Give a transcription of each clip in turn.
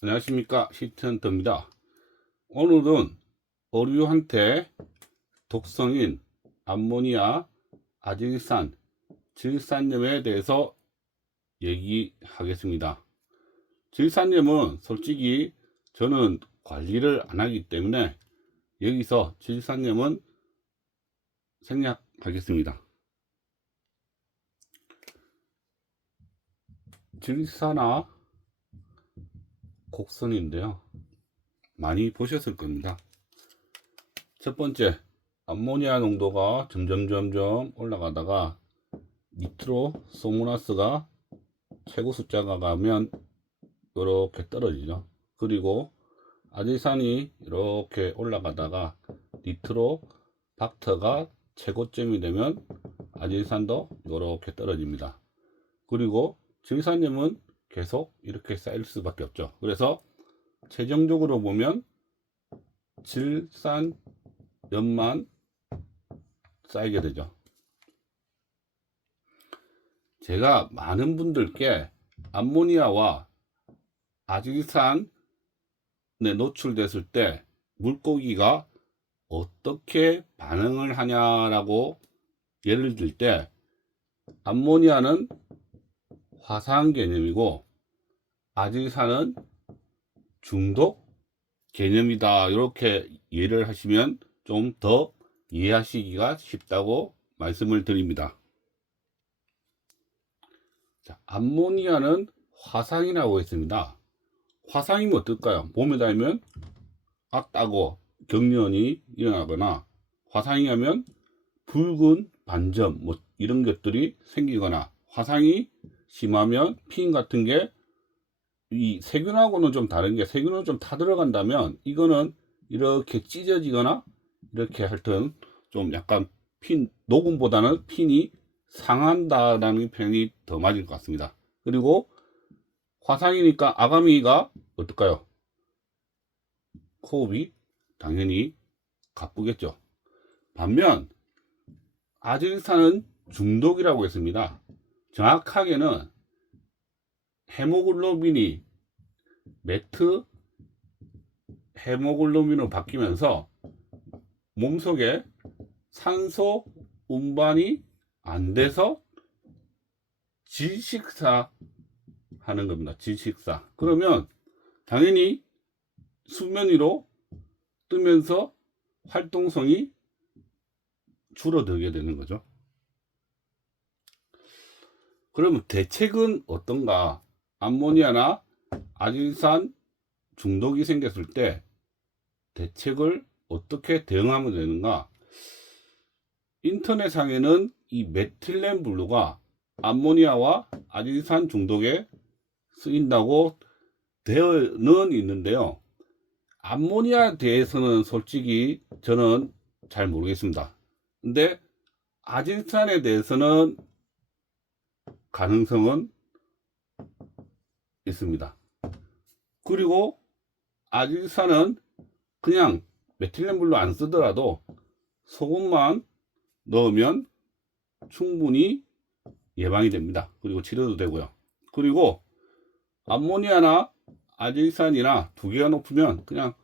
안녕하십니까. 히트헌터입니다. 오늘은 어류한테 독성인 암모니아 아질산 질산염에 대해서 얘기하겠습니다. 질산염은 솔직히 저는 관리를 안 하기 때문에 여기서 질산염은 생략하겠습니다. 질산화 곡선인데요. 많이 보셨을 겁니다. 첫 번째, 암모니아 농도가 점점 점점 올라가다가 니트로 소모나스가 최고 숫자가 가면 이렇게 떨어지죠. 그리고 아질산이 이렇게 올라가다가 니트로 박터가 최고점이 되면 아질산도 이렇게 떨어집니다. 그리고 질산염은 계속 이렇게 쌓일 수밖에 없죠. 그래서 최종적으로 보면 질산염만 쌓이게 되죠. 제가 많은 분들께 암모니아와 아질산에 노출됐을 때 물고기가 어떻게 반응을 하냐라고 예를 들 때 암모니아는 화상 개념이고 아질산은 중독 개념이다. 이렇게 이해를 하시면 좀 더 이해하시기가 쉽다고 말씀을 드립니다. 자, 암모니아는 화상이라고 했습니다. 화상이면 어떨까요? 몸에 닿으면 아따고 경련이 일어나거나 화상이 하면 붉은 반점 뭐 이런 것들이 생기거나 화상이 심하면 피임 같은 게 이 세균하고는 좀 다른 게 세균은 좀 타 들어간다면 이거는 이렇게 찢어지거나 이렇게 하여튼 좀 약간 핀 녹음보다는 핀이 상한다라는 표현이 더 맞을 것 같습니다. 그리고 화상이니까 아가미가 어떨까요? 호흡이 당연히 가쁘겠죠. 반면 아질산은 중독이라고 했습니다. 정확하게는 헤모글로빈이 매트 헤모글로빈으로 바뀌면서 몸속에 산소 운반이 안 돼서 질식사 하는 겁니다. 질식사. 그러면 당연히 수면 위로 뜨면서 활동성이 줄어들게 되는 거죠. 그러면 대책은 어떤가? 암모니아나 아질산 중독이 생겼을 때 대책을 어떻게 대응하면 되는가? 인터넷상에는 이 메틸렌 블루가 암모니아와 아질산 중독에 쓰인다고 되어는 있는데요. 암모니아에 대해서는 솔직히 저는 잘 모르겠습니다. 근데 아질산에 대해서는 가능성은 있습니다. 그리고 아질산은 그냥 메틸렌블루 안 쓰더라도 소금만 넣으면 충분히 예방이 됩니다. 그리고 치료도 되고요. 그리고 암모니아나 아질산이나 두 개가 높으면 그냥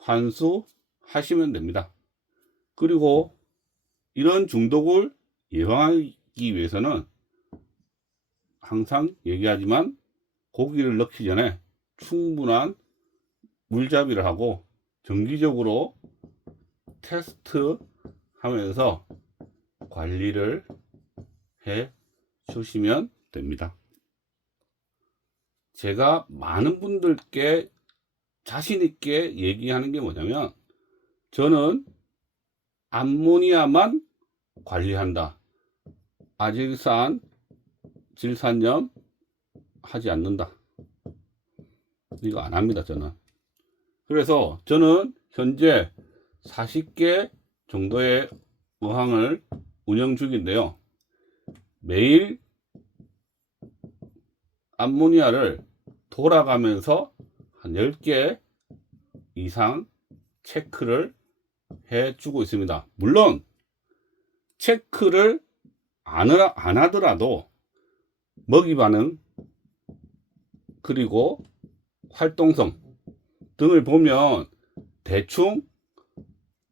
환수하시면 됩니다. 그리고 이런 중독을 예방하기 위해서는 항상 얘기하지만 고기를 넣기 전에 충분한 물잡이를 하고 정기적으로 테스트 하면서 관리를 해 주시면 됩니다. 제가 많은 분들께 자신있게 얘기하는 게 뭐냐면 저는 암모니아만 관리한다. 아질산, 질산염 하지 않는다. 이거 안 합니다, 저는. 그래서 저는 현재 40개 정도의 어항을 운영 중인데요. 매일 암모니아를 돌아가면서 한 10개 이상 체크를 해주고 있습니다. 물론 체크를 안, 하- 안 하더라도 먹이 반응 그리고 활동성 등을 보면 대충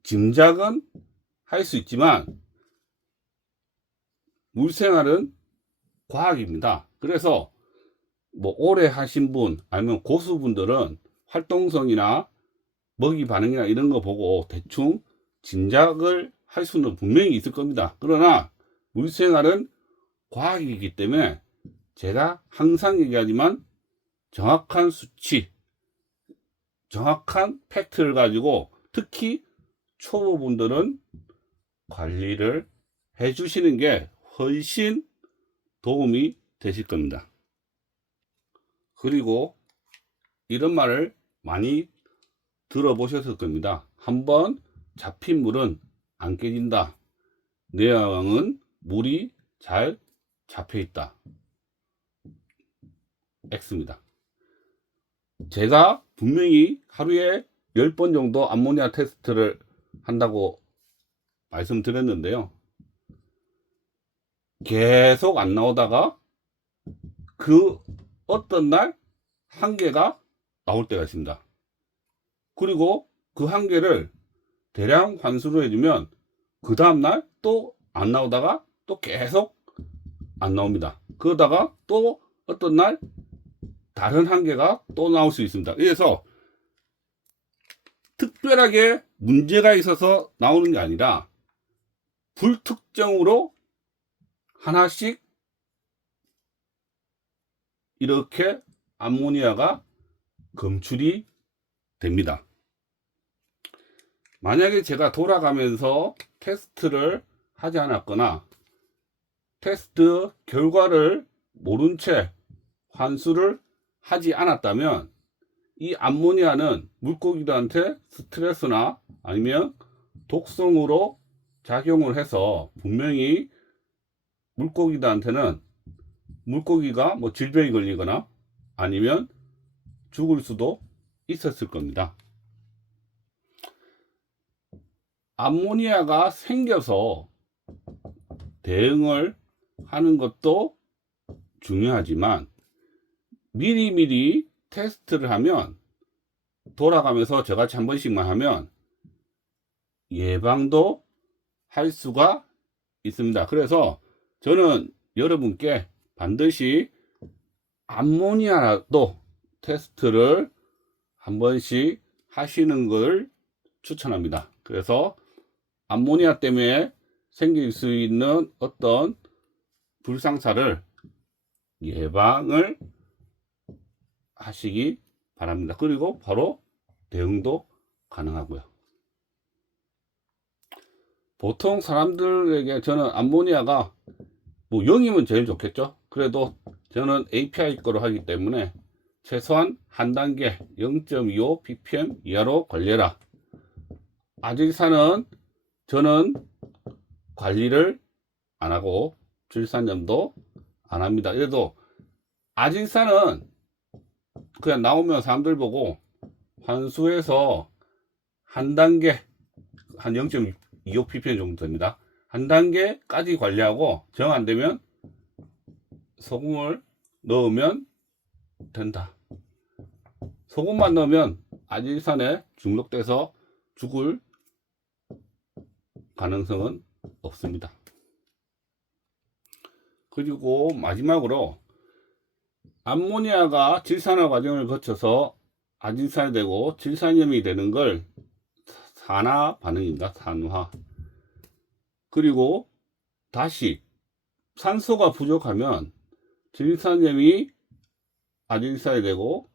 짐작은 할 수 있지만 물생활은 과학입니다. 그래서 뭐 오래 하신 분 아니면 고수분들은 활동성이나 먹이 반응이나 이런 거 보고 대충 짐작을 할 수는 분명히 있을 겁니다. 그러나 물생활은 과학이기 때문에 제가 항상 얘기하지만 정확한 수치, 정확한 팩트를 가지고 특히 초보분들은 관리를 해 주시는 게 훨씬 도움이 되실 겁니다. 그리고 이런 말을 많이 들어보셨을 겁니다. 한번 잡힌 물은 안 깨진다. 내왕은 물이 잘 잡혀 있다. X입니다. 제가 분명히 하루에 10번 정도 암모니아 테스트를 한다고 말씀드렸는데요. 계속 안 나오다가 그 어떤 날 한 개가 나올 때가 있습니다. 그리고 그 한 개를 대량 환수를 해주면 그 다음날 또 안 나오다가 또 계속 안 나옵니다. 그러다가 또 어떤 날 다른 한 개가 또 나올 수 있습니다. 그래서 특별하게 문제가 있어서 나오는 게 아니라 불특정으로 하나씩 이렇게 암모니아가 검출이 됩니다. 만약에 제가 돌아가면서 테스트를 하지 않았거나 테스트 결과를 모른 채 환수를 하지 않았다면 이 암모니아는 물고기들한테 스트레스나 아니면 독성으로 작용을 해서 분명히 물고기들한테는 물고기가 뭐 질병이 걸리거나 아니면 죽을 수도 있었을 겁니다. 암모니아가 생겨서 대응을 하는 것도 중요하지만 미리미리 테스트를 하면 돌아가면서 저같이 한 번씩만 하면 예방도 할 수가 있습니다. 그래서 저는 여러분께 반드시 암모니아라도 테스트를 한 번씩 하시는 걸 추천합니다. 그래서 암모니아 때문에 생길 수 있는 어떤 불상사를 예방을 하시기 바랍니다. 그리고 바로 대응도 가능하고요. 보통 사람들에게 저는 암모니아가 뭐 0이면 제일 좋겠죠. 그래도 저는 API 거로 하기 때문에 최소한 한 단계 0.25 ppm 이하로 관리해라. 아질산은 저는 관리를 안 하고 질산염도 안 합니다. 그래도 아질산은 그냥 나오면 사람들 보고 환수해서 한 단계 한 0.25 ppm 정도 됩니다. 한 단계까지 관리하고 정 안 되면 소금을 넣으면 된다. 소금만 넣으면 아질산에 중독돼서 죽을 가능성은 없습니다. 그리고 마지막으로 암모니아가 질산화 과정을 거쳐서 아질산이 되고 질산염이 되는 걸 산화 반응입니다. 산화. 그리고 다시 산소가 부족하면 질산염이 아질산이 되고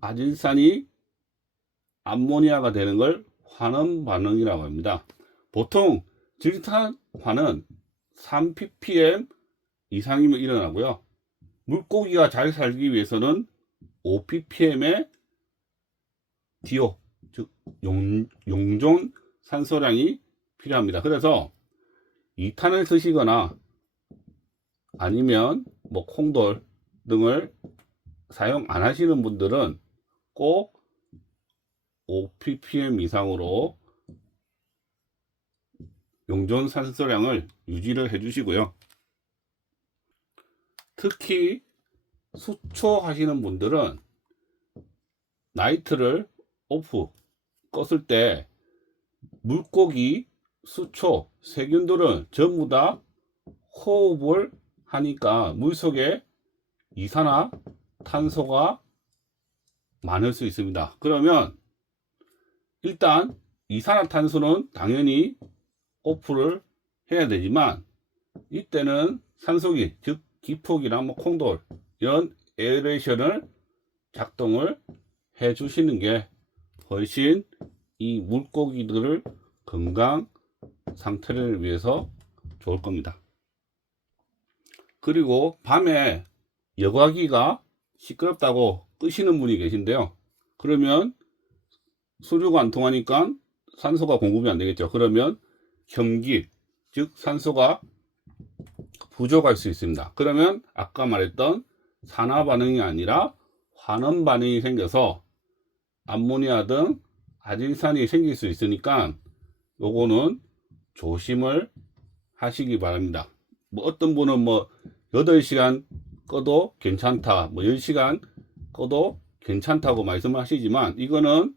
아질산이 암모니아가 되는 걸 환원 반응이라고 합니다. 보통 질산화는 3ppm 이상이면 일어나고요. 물고기가 잘 살기 위해서는 5ppm의 DO, 즉 용, 용존 산소량이 필요합니다. 그래서 2탄을 쓰시거나 아니면 뭐 콩돌 등을 사용 안 하시는 분들은 꼭 5ppm 이상으로 용존 산소량을 유지를 해 주시고요. 특히 수초 하시는 분들은 나이트를 오프 껐을 때 물고기, 수초, 세균들은 전부 다 호흡을 하니까 물속에 이산화 탄소가 많을 수 있습니다. 그러면 일단 이산화탄소는 당연히 오프를 해야 되지만 이때는 산소기 즉 기폭이나 뭐 콩돌 이런 에어레이션을 작동을 해 주시는 게 훨씬 이 물고기들을 건강 상태를 위해서 좋을 겁니다. 그리고 밤에 여과기가 시끄럽다고 끄시는 분이 계신데요. 그러면 수류가 안 통하니까 산소가 공급이 안 되겠죠. 그러면 현기, 즉 산소가 부족할 수 있습니다. 그러면 아까 말했던 산화 반응이 아니라 환원 반응이 생겨서 암모니아 등 아질산이 생길 수 있으니까 요거는 조심을 하시기 바랍니다. 뭐 어떤 분은 뭐 8시간 꺼도 괜찮다, 뭐 10시간 꺼도 괜찮다고 말씀을 하시지만 이거는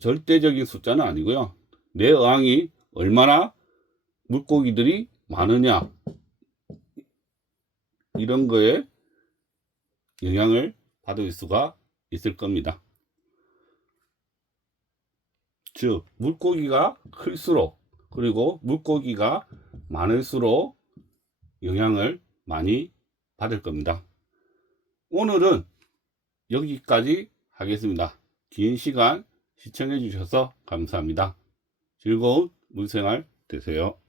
절대적인 숫자는 아니고요. 내 어항이 얼마나 물고기들이 많으냐 이런 거에 영향을 받을 수가 있을 겁니다. 즉 물고기가 클수록 그리고 물고기가 많을수록 영향을 많이 받을 겁니다. 오늘은 여기까지 하겠습니다. 긴 시간 시청해 주셔서 감사합니다. 즐거운 물생활 되세요.